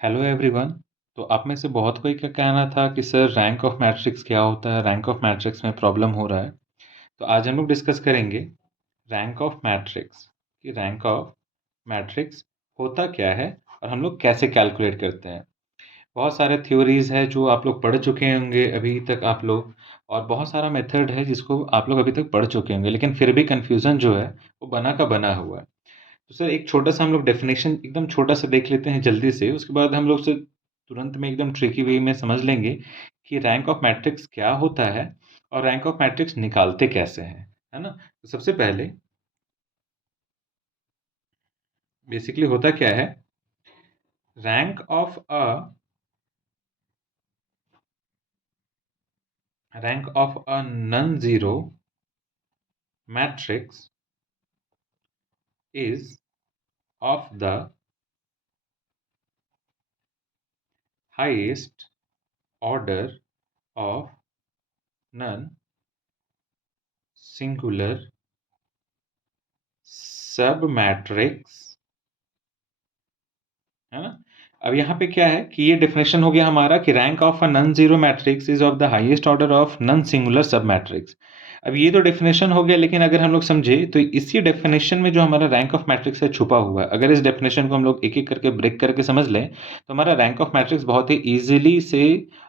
Hello everyone. तो आप में से बहुत कोई का कहना था कि सर रैंक ऑफ मैट्रिक्स क्या होता है, रैंक ऑफ मैट्रिक्स में प्रॉब्लम हो रहा है। तो आज हम लोग डिस्कस करेंगे रैंक ऑफ मैट्रिक्स कि रैंक ऑफ मैट्रिक्स होता क्या है और हम लोग कैसे कैलकुलेट करते हैं। बहुत सारे थ्योरीज है जो आप लोग पढ़ चुके होंगे अभी तक आप लोग, और बहुत सारा मेथड है जिसको आप लोग अभी तक पढ़ चुके होंगे, लेकिन फिर भी कन्फ्यूज़न जो है वो बना का बना हुआ है। तो सर एक छोटा-सा हम लोग डेफ़िनेशन एकदम छोटा-सा देख लेते हैं जल्दी से, उसके बाद हम लोग उसे तुरंत में एकदम ट्रिकी वे में समझ लेंगे कि रैंक ऑफ मैट्रिक्स क्या होता है और रैंक ऑफ मैट्रिक्स निकालते कैसे हैं, है ना? तो सबसे पहले बेसिकली होता क्या है, rank of a non-zero matrix is of the highest order of non singular सब मैट्रिक्स, है ना? अब यहाँ पे क्या है कि ये डेफिनेशन हो गया हमारा कि rank of a non zero matrix is of the highest order of non singular सब मैट्रिक्स। अब ये तो डेफिनेशन हो गया, लेकिन अगर हम लोग समझे तो इसी डेफिनेशन में जो हमारा रैंक ऑफ मैट्रिक्स है छुपा हुआ है। अगर इस डेफिनेशन को हम लोग एक एक करके ब्रेक करके समझ लें तो हमारा रैंक ऑफ मैट्रिक्स बहुत ही ईजिली से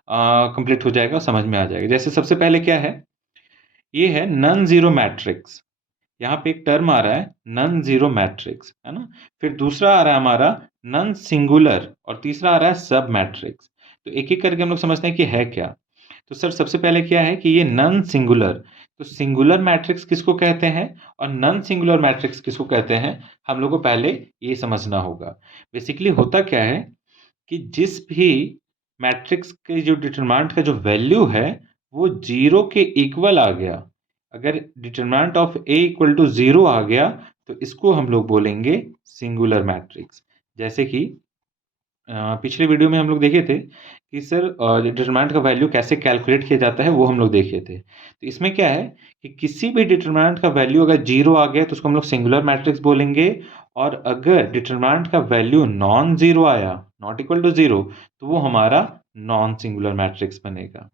कंप्लीट हो जाएगा, समझ में आ जाएगा। जैसे सबसे पहले क्या है, ये है नॉन जीरो मैट्रिक्स। यहाँ पे एक टर्म आ रहा है नॉन जीरो मैट्रिक्स, है ना? फिर दूसरा आ रहा है हमारा नॉन सिंगुलर और तीसरा आ रहा है सब मैट्रिक्स। तो एक एक करके हम लोग समझते हैं कि है क्या। तो सर सबसे पहले क्या है कि ये नॉन सिंगुलर, तो सिंगुलर मैट्रिक्स किसको कहते हैं और नॉन सिंगुलर मैट्रिक्स किसको कहते हैं, हम लोग को पहले ये समझना होगा। बेसिकली होता क्या है कि जिस भी मैट्रिक्स के जो डिटरमिनेंट का जो वैल्यू है वो जीरो के इक्वल आ गया, अगर determinant of A equal to zero आ गया तो इसको हम लोग बोलेंगे सिंगुलर मैट्रिक्स। जैसे कि पिछले वीडियो में हम लोग देखे थे कि सर डिटरमिनेंट का वैल्यू कैसे कैलकुलेट किया जाता है, वो हम लोग देखे थे। तो इसमें क्या है कि किसी भी डिटरमिनेंट का वैल्यू अगर जीरो आ गया तो उसको हम लोग सिंगुलर मैट्रिक्स बोलेंगे, और अगर डिटरमिनेंट का वैल्यू नॉन जीरो आया, नॉट इक्वल टू जीरो, तो वो हमारा नॉन सिंगुलर मैट्रिक्स बनेगा,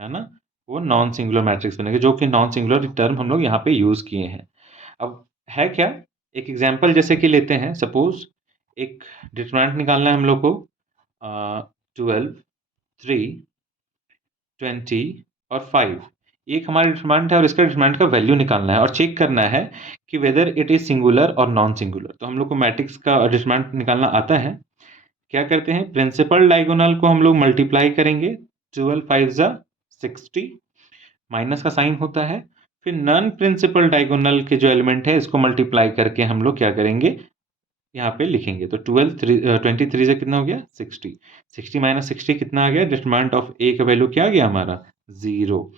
है ना? वो नॉन सिंगुलर मैट्रिक्स बनेगा, जो कि नॉन सिंगुलर टर्म हम लोग यहाँ पे यूज किए हैं। अब है क्या, एक एग्जांपल जैसे कि लेते हैं, सपोज एक डिटरमिनेंट निकालना है हम लोग को, 12, 3, 20 और 5। ये एक हमारा डिटरमिनेंट है और इसका डिटरमिनेंट का वैल्यू निकालना है और चेक करना है कि वेदर इट इज सिंगुलर और नॉन सिंगुलर। तो हम लोग को मैट्रिक्स का डिटरमिनेंट निकालना आता है। क्या करते हैं, प्रिंसिपल डायगोनल को हम लोग मल्टीप्लाई करेंगे, 12 5 जा 60, माइनस का साइन होता है। फिर नॉन प्रिंसिपल डायगोनल के जो एलिमेंट है इसको मल्टीप्लाई करके हम लोग क्या करेंगे, यहाँ पे लिखेंगे। तो 23 से कितना हो गया 60, 60 माइनस 60 कितना आ गया, डिटरमिनेंट ऑफ ए का वैल्यू क्या आ गया हमारा, जीरो।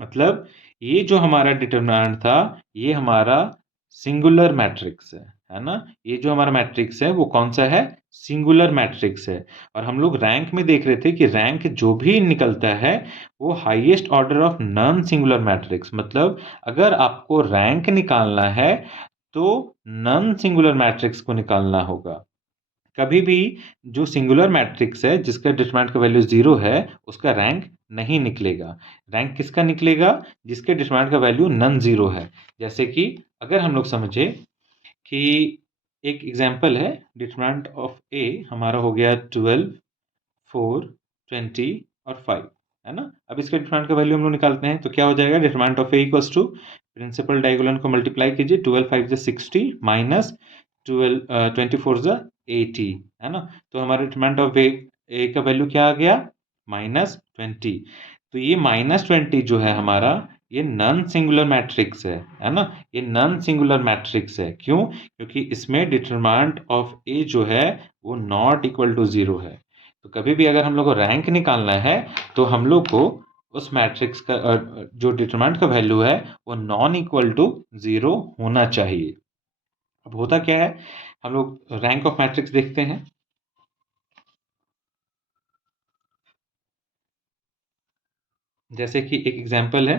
मतलब ये जो हमारा डिटरमिनेंट था ये हमारा सिंगुलर मैट्रिक्स है ना? ये जो हमारा मैट्रिक्स है वो कौन सा है, सिंगुलर मैट्रिक्स है। और हम लोग रैंक में देख रहे थे कि रैंक जो भी निकलता है वो highest order of non singular matrix, मतलब अगर आपको रैंक निकालना है तो नॉन सिंगुलर मैट्रिक्स को निकालना होगा। कभी भी जो सिंगुलर मैट्रिक्स है जिसका डिटरमिनेंट का वैल्यू जीरो है उसका रैंक नहीं निकलेगा। रैंक किसका निकलेगा, जिसके डिटरमिनेंट का वैल्यू नॉन जीरो है। जैसे कि अगर हम लोग समझे कि एक एग्जांपल है, डिटरमिनेंट ऑफ ए हमारा हो गया 12, 4, 20 और 5, है ना? अब इसके डिटरमिनेंट का वैल्यू हम लोग निकालते हैं तो क्या हो जाएगा, determinant of A equals to principal diagonal को मल्टीप्लाई कीजिए, 12 5 जा 60 माइनस 12 24 जा 80, है ना? तो हमारा डिटरमिनेंट ऑफ ए का वैल्यू क्या आ गया, -20। तो ये -20 जो है हमारा, ये नॉन सिंगुलर मैट्रिक्स है ना? ये नॉन सिंगुलर मैट्रिक्स है। क्यों? क्योंकि इसमें डिटरमिनेंट ऑफ ए जो है वो नॉट इक्वल टू जीरो है। तो कभी भी अगर हम लोग को रैंक निकालना है तो हम लोग को उस मैट्रिक्स का जो डिटरमिनेंट का वैल्यू है वो नॉन इक्वल टू जीरो होना चाहिए। अब होता क्या है, हम लोग रैंक ऑफ मैट्रिक्स देखते हैं। जैसे कि एक एग्जांपल है,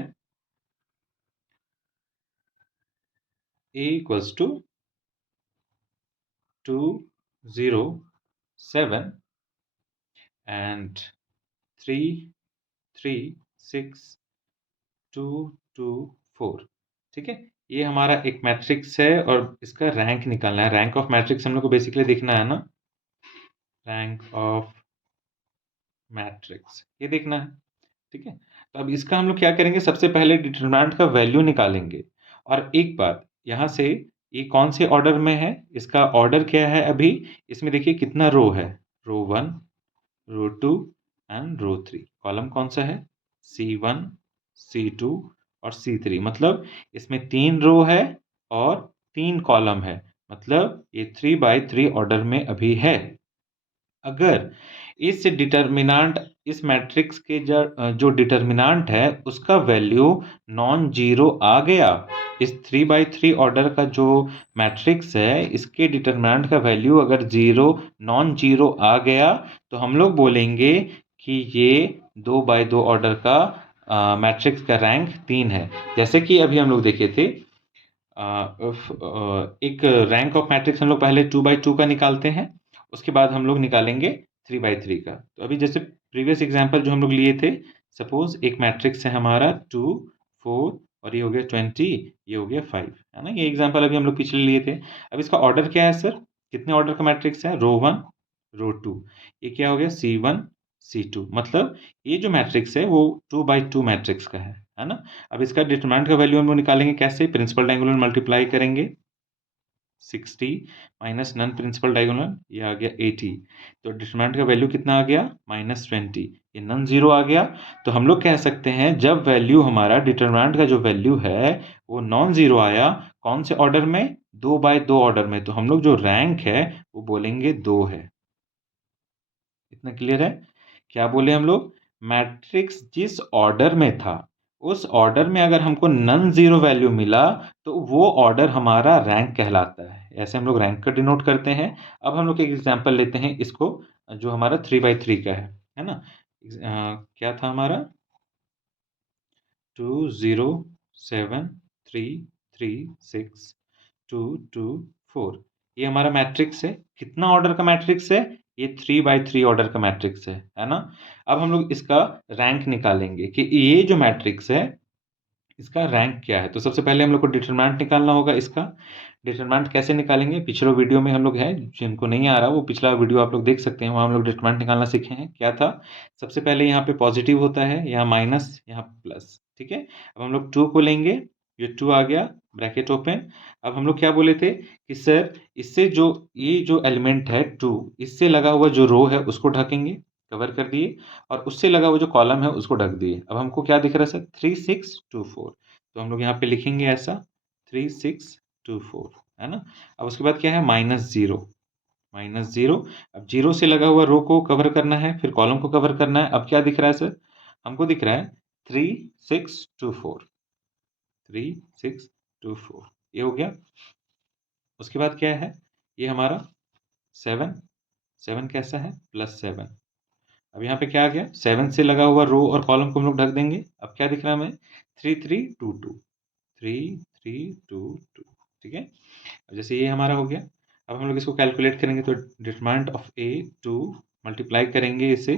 a इक्वल्स टू 2 0 7 एंड 3 3 6 2 2 4। ठीक है, ये हमारा एक मैट्रिक्स है और इसका रैंक निकालना है। रैंक ऑफ मैट्रिक्स हम लोग को बेसिकली देखना है ना, रैंक ऑफ मैट्रिक्स ये देखना है। ठीक है, तो अब इसका हम लोग क्या करेंगे, सबसे पहले डिटरमिनेंट का वैल्यू निकालेंगे। और एक बात यहाँ से, ये कौन से ऑर्डर में है, इसका ऑर्डर क्या है अभी, इसमें देखिए कितना रो है, रो 1, रो 2 एंड रो 3। कॉलम कौन सा है, C1 C2 और C3। मतलब इसमें 3 रो है और 3 कॉलम है, मतलब ये 3 by 3 ऑर्डर में अभी है। अगर इस डिटरमिनेंट, इस मैट्रिक्स के जो डिटरमिनेंट है उसका वैल्यू नॉन जीरो आ गया, इस 3 by 3 ऑर्डर का जो मैट्रिक्स है इसके डिटरमिनेंट का वैल्यू अगर जीरो, नॉन जीरो आ गया, तो हम लोग बोलेंगे कि ये 2 by 2 ऑर्डर का मैट्रिक्स का रैंक 3 है। जैसे कि अभी हम लोग देखे थे, एक रैंक ऑफ मैट्रिक्स हम लोग पहले 2 by 2 का निकालते हैं, उसके बाद हम लोग निकालेंगे 3 by 3 का। तो अभी जैसे प्रीवियस एग्जांपल जो हम लोग लिए थे, सपोज एक मैट्रिक्स है हमारा 2 4 और ये हो गया 20, ये हो गया 5, है ना। ये एग्जांपल अभी हम लोग पिछले लिए थे। अब इसका ऑर्डर क्या है सर, कितने ऑर्डर का मैट्रिक्स है, रो 1 रो 2, ये क्या हो गया C1 C2। मतलब ये जो मैट्रिक्स है वो 2 by 2 मैट्रिक्स का है ना। अब इसका डिटरमिनेंट का वैल्यू हम लोग निकालेंगे कैसे, प्रिंसिपल डायगोनल मल्टीप्लाई करेंगे, 60 माइनस नन प्रिंसिपल डायगोनल, ये आ गया 80। तो डिटरमिनेंट का वैल्यू कितना आ गया, -20। ये नन जीरो आ गया। तो हम लोग कह सकते हैं जब वैल्यू हमारा डिटरमिनेंट का जो वैल्यू है वो नॉन जीरो आया, कौन से ऑर्डर में, 2 by 2 ऑर्डर में, तो हम लोग जो रैंक है वो बोलेंगे 2 है। इतना क्लियर है। क्या बोले हम लोग, मैट्रिक्स जिस ऑर्डर में था उस ऑर्डर में अगर हमको नन जीरो वैल्यू मिला तो वो ऑर्डर हमारा रैंक कहलाता है। ऐसे हम लोग रैंक का डिनोट करते हैं। अब हम लोग एक एग्जांपल लेते हैं इसको, जो हमारा 3 by 3 का है ना। क्या था हमारा, 2 0 7 3 3 6 2 2 4। ये हमारा मैट्रिक्स है, कितना ऑर्डर का मैट्रिक्स है, ये 3 by 3 ऑर्डर का मैट्रिक्स है ना। अब हम लोग इसका रैंक निकालेंगे कि ये जो मैट्रिक्स है इसका रैंक क्या है। तो सबसे पहले हम लोग को डिटरमिनेंट निकालना होगा। इसका डिटरमिनेंट कैसे निकालेंगे, पिछले वीडियो में हम लोग है, जिनको नहीं आ रहा वो पिछला वीडियो आप लोग देख सकते हैं, वहाँ हम लोग डिटरमिनेंट निकालना सीखे हैं। क्या था, सबसे पहले यहाँ पे पॉजिटिव होता है, यहाँ माइनस, यहाँ प्लस। ठीक है, अब हम लोग 2 को लेंगे, ये 2 आ गया, ब्रैकेट ओपन। अब हम लोग क्या बोले थे कि सर इससे जो ये जो एलिमेंट है 2, इससे लगा हुआ जो रो है उसको ढकेंगे, कवर कर दिए, और उससे लगा हुआ जो कॉलम है उसको ढक दिए। अब हमको क्या दिख रहा है सर, 3 6 2 4। तो हम लोग यहाँ पे लिखेंगे ऐसा 3 6 2 4, है ना। अब उसके बाद क्या है, -0, -0। अब जीरो से लगा हुआ रो को कवर करना है, फिर कॉलम को कवर करना है। अब क्या दिख रहा है सर, हमको दिख रहा है 3 6 2 4, 3 6 2 4, ये हो गया। उसके बाद क्या है, ये हमारा 7, 7 कैसा है, +7। अब यहाँ पे क्या आ गया, 7 से लगा हुआ रो और कॉलम को हम लोग ढक देंगे। अब क्या दिख रहा है हमें, 3 3 2 2, 3 3 2 2। ठीक है, अब जैसे ये हमारा हो गया। अब हम लोग इसको कैलकुलेट करेंगे, तो डिटरमिनेंट ऑफ ए 2 मल्टीप्लाई करेंगे इसे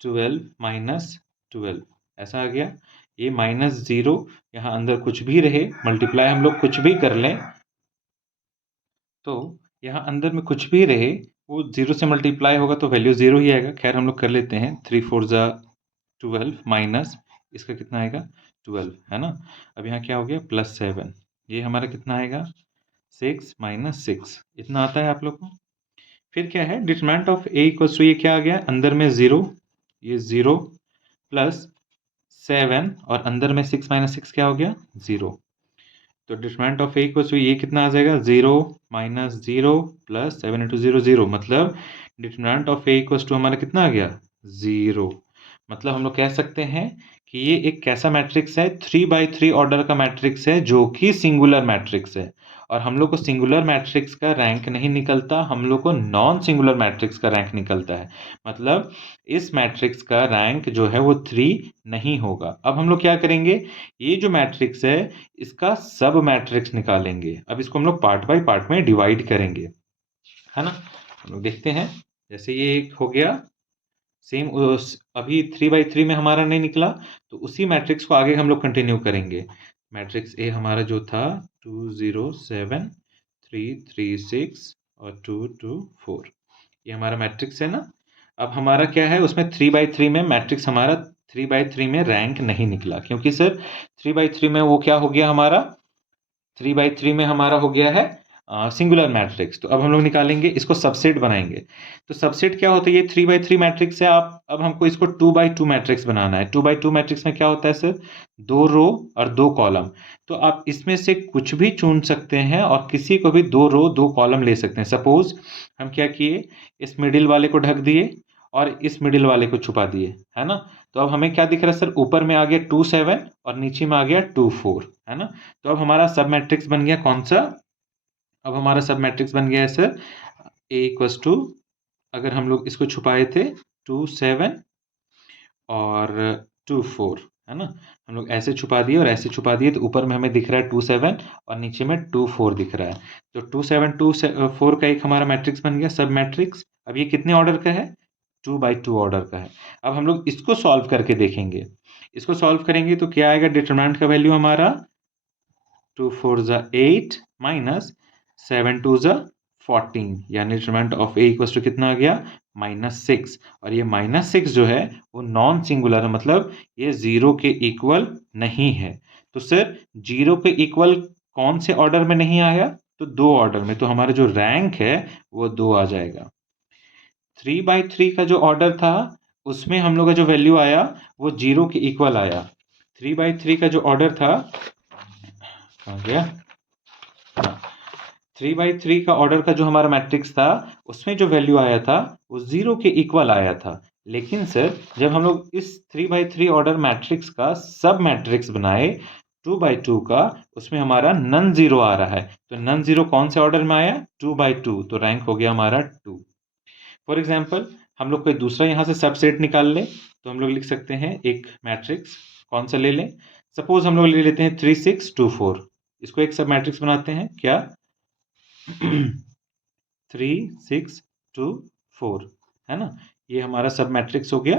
12 माइनस 12, ऐसा आ गया। ये -0, यहाँ अंदर कुछ भी रहे, मल्टीप्लाई हम लोग कुछ भी कर लें, तो यहाँ अंदर में कुछ भी रहे वो 0 से मल्टीप्लाई होगा तो वैल्यू 0 ही आएगा। खैर हम लोग कर लेते हैं, 3 4 जा 12 माइनस इसका कितना आएगा, 12, है ना। अब यहाँ क्या हो गया, +7, ये हमारा कितना आएगा, 6 माइनस 6, इतना आता है आप लोग को। फिर क्या है, determinant of A equals to, ये क्या आ गया, अंदर में 0, ये 0 प्लस 7 और अंदर में 6 माइनस 6 क्या हो गया, 0। तो determinant of A equals to ये कितना आ जाएगा, 0 माइनस 0 प्लस 7 इंटू 0 0। मतलब determinant of A equals to हमारा कितना आ गया, 0। मतलब हम लोग कह सकते हैं कि ये एक कैसा मैट्रिक्स है, 3 by 3 ऑर्डर का मैट्रिक्स है जो कि सिंगुलर मैट्रिक्स है। और हम लोग को सिंगुलर मैट्रिक्स का रैंक नहीं निकलता, हम लोग को नॉन सिंगुलर मैट्रिक्स का रैंक निकलता है। मतलब इस मैट्रिक्स का रैंक जो है वो 3 नहीं होगा। अब हम लोग क्या करेंगे, ये जो मैट्रिक्स है इसका सब मैट्रिक्स निकालेंगे। अब इसको हम लोग पार्ट बाय पार्ट में डिवाइड करेंगे, है ना। हम लोग देखते हैं, जैसे ये एक हो गया सेम उस अभी 3/3 में हमारा नहीं निकला, तो उसी मैट्रिक्स को आगे हम लोग कंटिन्यू करेंगे। मैट्रिक्स ए हमारा जो था 2 0 7 3 3 6 और 2 2 4, ये हमारा मैट्रिक्स है ना। अब हमारा क्या है, उसमें 3/3 में मैट्रिक्स हमारा 3/3 में रैंक नहीं निकला, क्योंकि सर 3/3 में वो क्या हो गया हमारा, 3/3 में हमारा हो गया है सिंगुलर मैट्रिक्स। तो अब हम लोग निकालेंगे, इसको सबसेट बनाएंगे। तो सबसेट क्या होता है, ये 3/3 मैट्रिक्स है। आप अब हमको इसको 2/2 मैट्रिक्स बनाना है। 2/2 मैट्रिक्स में क्या होता है सर, 2 रो और 2 कॉलम। तो आप इसमें से कुछ भी चुन सकते हैं और किसी को भी 2 रो 2 कॉलम ले सकते हैं। सपोज हम क्या किए, इस मिडिल वाले को ढक दिए और इस मिडिल वाले को छुपा दिए, है ना। तो अब हमें क्या दिख रहा है सर, ऊपर में आ गया 2 7 और नीचे में आ गया 2 4, है ना। तो अब हमारा सब मैट्रिक्स बन गया कौन सा, अब हमारा सब मैट्रिक्स बन गया है सर ए इक्वस टू, अगर हम लोग इसको छुपाए थे 2 7 और 2 4, है ना। हम लोग ऐसे छुपा दिए और ऐसे छुपा दिए, तो ऊपर में हमें दिख रहा है 2 7 और नीचे में 2 4 दिख रहा है। तो 2 7 2 4 का एक हमारा मैट्रिक्स बन गया सब मैट्रिक्स। अब ये कितने ऑर्डर का है, 2/2 ऑर्डर का है। अब हम लोग इसको सॉल्व करके देखेंगे। इसको सॉल्व करेंगे तो क्या आएगा, डिटरमिनेंट का वैल्यू हमारा 2 4 ज़ा 8 माइनस 7 2 ज़ा 14, यानी determinant of A equal to कितना आ गया, -6। और ये -6 जो है वो नॉन सिंगुलर है, मतलब ये 0 के इक्वल नहीं है। तो सर 0 के इक्वल कौन से ऑर्डर में नहीं आया, तो 2 ऑर्डर में। तो हमारा जो रैंक है वो 2 आ जाएगा। 3/3 का जो ऑर्डर था उसमें हम लोग का जो वैल्यू आया वो 0 के इक्वल आया। 3/3 का जो ऑर्डर था, आ गया 3/3 का ऑर्डर का जो हमारा मैट्रिक्स था उसमें जो वैल्यू आया था वो 0 के इक्वल आया था। लेकिन सर जब हम लोग इस 3/3 ऑर्डर मैट्रिक्स का सब मैट्रिक्स बनाए 2/2 का, उसमें हमारा नन जीरो आ रहा है। तो नन जीरो कौन से ऑर्डर में आया, 2/2, तो रैंक हो गया हमारा 2। फॉर एग्जाम्पल हम लोग कोई दूसरा यहाँ से सबसेट निकाल लें, तो हम लोग लिख सकते हैं एक मैट्रिक्स, कौन सा ले लें, सपोज हम लोग ले लेते हैं 3 6 2 4। इसको एक सब मैट्रिक्स बनाते हैं क्या 3 6 2 4, है ना। ये हमारा सब मैट्रिक्स हो गया।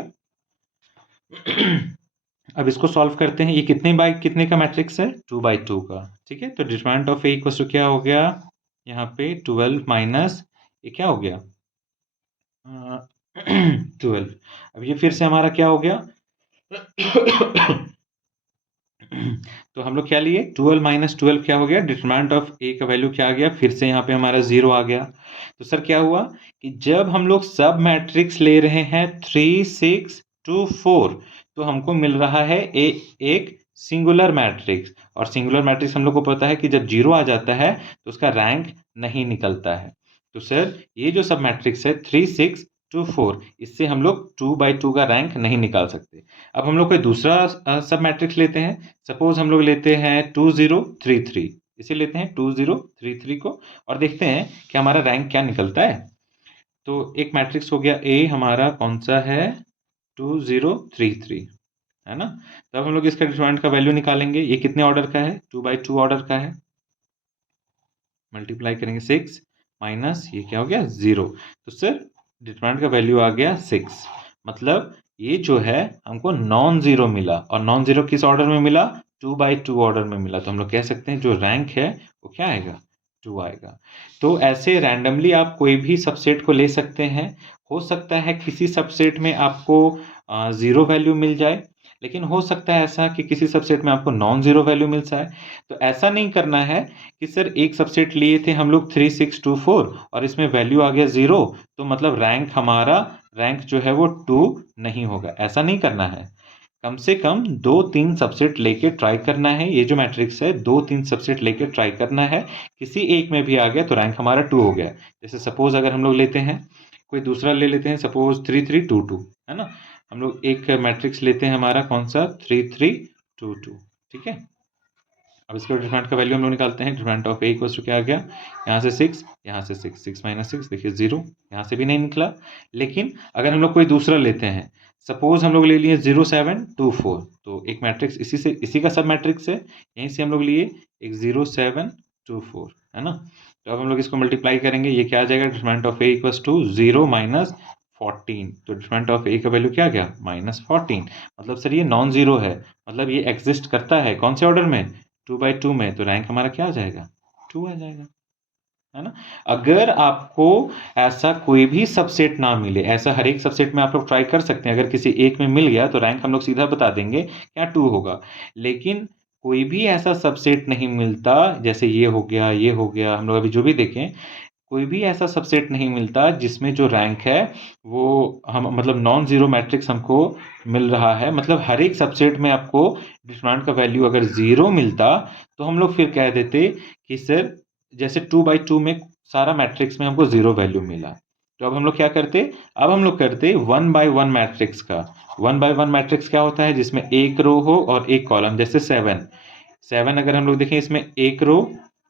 अब इसको सॉल्व करते हैं, ये कितने बाय कितने का मैट्रिक्स है, 2/2 का। ठीक है, तो determinant of A equal to क्या हो गया, यहाँ पे 12 माइनस ये क्या हो गया 12। अब ये फिर से हमारा क्या हो गया तो हम लोग क्या लिए, 12 माइनस 12 क्या हो गया, डिटरमिनेंट ऑफ ए का वैल्यू क्या आ गया, फिर से यहाँ पे हमारा 0 आ गया। तो सर क्या हुआ कि जब हम लोग सब मैट्रिक्स ले रहे हैं 3 6 2 4, तो हमको मिल रहा है एक सिंगुलर मैट्रिक्स। और सिंगुलर मैट्रिक्स हम लोग को पता है कि जब 0 आ जाता है तो उसका रैंक नहीं निकलता है। तो सर ये जो सब मैट्रिक्स है 3 6 2 4, इससे हम लोग 2/2 का रैंक नहीं निकाल सकते। अब हम लोग कोई दूसरा सब मैट्रिक्स लेते हैं, सपोज हम लोग लेते हैं 2 0 3 3, इसे लेते हैं 2 0 3 3 को, और देखते हैं कि हमारा रैंक क्या निकलता है। तो एक मैट्रिक्स हो गया ए हमारा कौन सा है 2 0 3 3, है ना। तो अब हम लोग इसका डिटरमिनेंट का वैल्यू निकालेंगे, ये कितने ऑर्डर का है, 2/2 ऑर्डर का है। मल्टीप्लाई करेंगे 6 माइनस ये क्या हो गया 0, तो सर डिटरमिनेंट का वैल्यू आ गया 6। मतलब ये जो है हमको नॉन जीरो मिला, और नॉन जीरो किस ऑर्डर में मिला, 2/2 ऑर्डर में मिला। तो हम लोग कह सकते हैं जो रैंक है वो क्या आएगा, 2 आएगा। तो ऐसे रैंडमली आप कोई भी सबसेट को ले सकते हैं। हो सकता है किसी सबसेट में आपको 0 वैल्यू मिल जाए, लेकिन हो सकता है ऐसा कि किसी सबसेट में आपको नॉन जीरो वैल्यू मिल जाए। तो ऐसा नहीं करना है कि सर एक सबसेट लिए थे हम लोग 3 6 2 4 और इसमें वैल्यू आ गया 0, तो मतलब रैंक जो है वो 2 नहीं होगा, ऐसा नहीं करना है। कम से कम 2-3 सबसेट लेके ट्राई करना है। ये जो मैट्रिक्स है 2-3 सबसेट लेके ट्राई करना है, किसी एक में भी आ गया तो रैंक हमारा 2 हो गया। जैसे सपोज अगर हम लोग लेते हैं कोई दूसरा ले लेते हैं, सपोज 3 3 2 2, है ना। हम लोग एक मैट्रिक्स लेते हैं हमारा कौन सा 3 3 2 2, ठीक है। अब इसका डिटरमिनेंट का वैल्यू हम लोग निकालते हैं, determinant of A equal to क्या आ गया, यहाँ से 6 यहाँ से 6 6 माइनस 6 देखिए 0, यहाँ से भी नहीं निकला। लेकिन अगर हम लोग कोई दूसरा लेते हैं, सपोज हम लोग ले लिए 0 7 2 4, तो एक मैट्रिक्स इसी का सब मैट्रिक्स है, यहीं से हम लोग लिए एक 0 7 2 4, है ना। तो अब हम लोग इसको मल्टीप्लाई करेंगे, ये क्या आ जाएगा, determinant of A equal to 0 minus 14, तो डिटरमिनेंट ऑफ ए का वैल्यू क्या गया -14। मतलब सर ये नॉन जीरो है, मतलब ये एग्जिस्ट करता है कौन से ऑर्डर में 2/2 में, तो रैंक हमारा क्या आ जाएगा 2 आ जाएगा, है ना। अगर आपको ऐसा कोई भी सबसेट ना मिले, ऐसा हर एक सबसेट में आप लोग ट्राई कर सकते हैं, अगर किसी एक में मिल गया तो रैंक हम लोग सीधा बता देंगे क्या 2 होगा। लेकिन कोई भी ऐसा सबसेट नहीं मिलता, जैसे ये हो गया, ये हो गया, हम लोग अभी जो भी देखें, कोई भी ऐसा सबसेट नहीं मिलता जिसमें जो रैंक है वो हम मतलब नॉन ज़ीरो मैट्रिक्स हमको मिल रहा है। मतलब हर एक सबसेट में आपको डिटरमिनेंट का वैल्यू अगर ज़ीरो मिलता तो हम लोग फिर कह देते कि सर जैसे 2/2 में सारा मैट्रिक्स में हमको ज़ीरो वैल्यू मिला। तो अब हम लोग क्या करते, अब हम लोग करते 1/1 मैट्रिक्स का। 1/1 मैट्रिक्स क्या होता है, जिसमें एक रो हो और एक कॉलम, जैसे 7 अगर हम लोग देखें, इसमें एक रो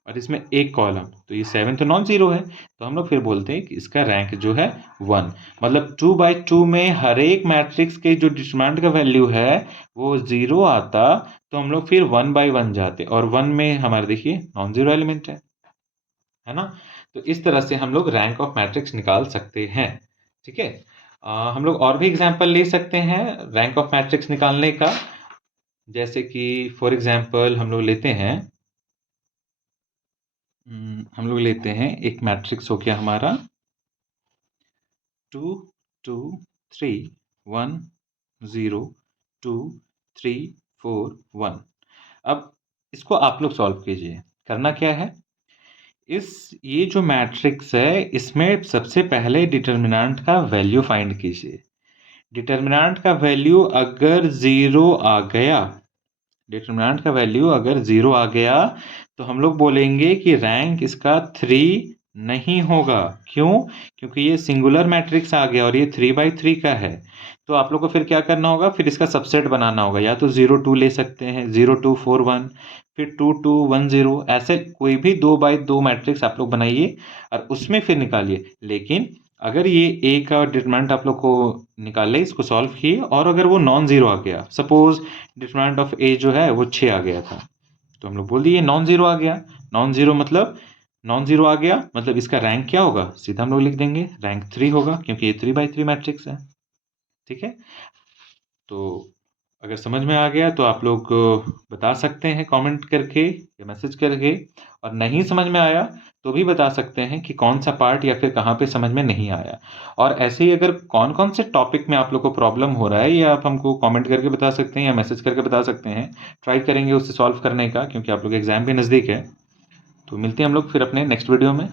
और इसमें एक कॉलम, तो ये 7 तो नॉन ज़ीरो है, तो हम लोग फिर बोलते हैं कि इसका रैंक जो है 1। मतलब 2/2 में हर एक मैट्रिक्स के जो डिटरमिनेंट का वैल्यू है वो 0 आता, तो हम लोग फिर 1/1 जाते, और 1 में हमारे देखिए नॉन ज़ीरो एलिमेंट है ना। तो इस तरह से हम लोग रैंक ऑफ मैट्रिक्स निकाल सकते हैं, ठीक है। हम लोग और भी एग्जांपल ले सकते हैं रैंक ऑफ मैट्रिक्स निकालने का, जैसे कि फॉर एग्जांपल हम लोग लेते हैं एक मैट्रिक्स हो गया हमारा 2 2 3 1 0 2 3 4 1। अब इसको आप लोग सॉल्व कीजिए। करना क्या है, ये जो मैट्रिक्स है इसमें सबसे पहले डिटर्मिनेंट का वैल्यू फाइंड कीजिए। डिटर्मिनेंट का वैल्यू अगर ज़ीरो आ गया, डिटर्मिनेंट का वैल्यू अगर 0 आ गया तो हम लोग बोलेंगे कि रैंक इसका 3 नहीं होगा। क्यों? क्योंकि ये सिंगुलर मैट्रिक्स आ गया और ये 3/3 का है। तो आप लोग को फिर क्या करना होगा, फिर इसका सबसेट बनाना होगा, या तो 0 2 ले सकते हैं, 0 2 4 1, फिर 2 2 1 0, ऐसे कोई भी 2/2 मैट्रिक्स आप लोग बनाइए और उसमें फिर निकालिए। लेकिन अगर ये ए का डिटरमिनेंट आप लोग को निकाले, इसको सॉल्व किए, और अगर वो नॉन ज़ीरो आ गया, सपोज डिटरमिनेंट ऑफ ए जो है वो 6 आ गया था, तो हम लोग बोल दिए नॉन ज़ीरो आ गया। नॉन ज़ीरो आ गया मतलब इसका रैंक क्या होगा, सीधा हम लोग लिख देंगे रैंक 3 होगा, क्योंकि ये 3/3 मैट्रिक्स है, ठीक है। तो अगर समझ में आ गया तो आप लोग बता सकते हैं कमेंट करके या मैसेज करके, और नहीं समझ में आया तो भी बता सकते हैं कि कौन सा पार्ट या फिर कहाँ पे समझ में नहीं आया। और ऐसे ही अगर कौन-कौन से टॉपिक में आप लोग को प्रॉब्लम हो रहा है, ये आप हमको कमेंट करके बता सकते हैं या मैसेज करके बता सकते हैं। ट्राई करेंगे उसे सॉल्व करने का, क्योंकि आप लोग एग्ज़ाम भी नज़दीक है। तो मिलते हैं हम लोग फिर अपने नेक्स्ट वीडियो में।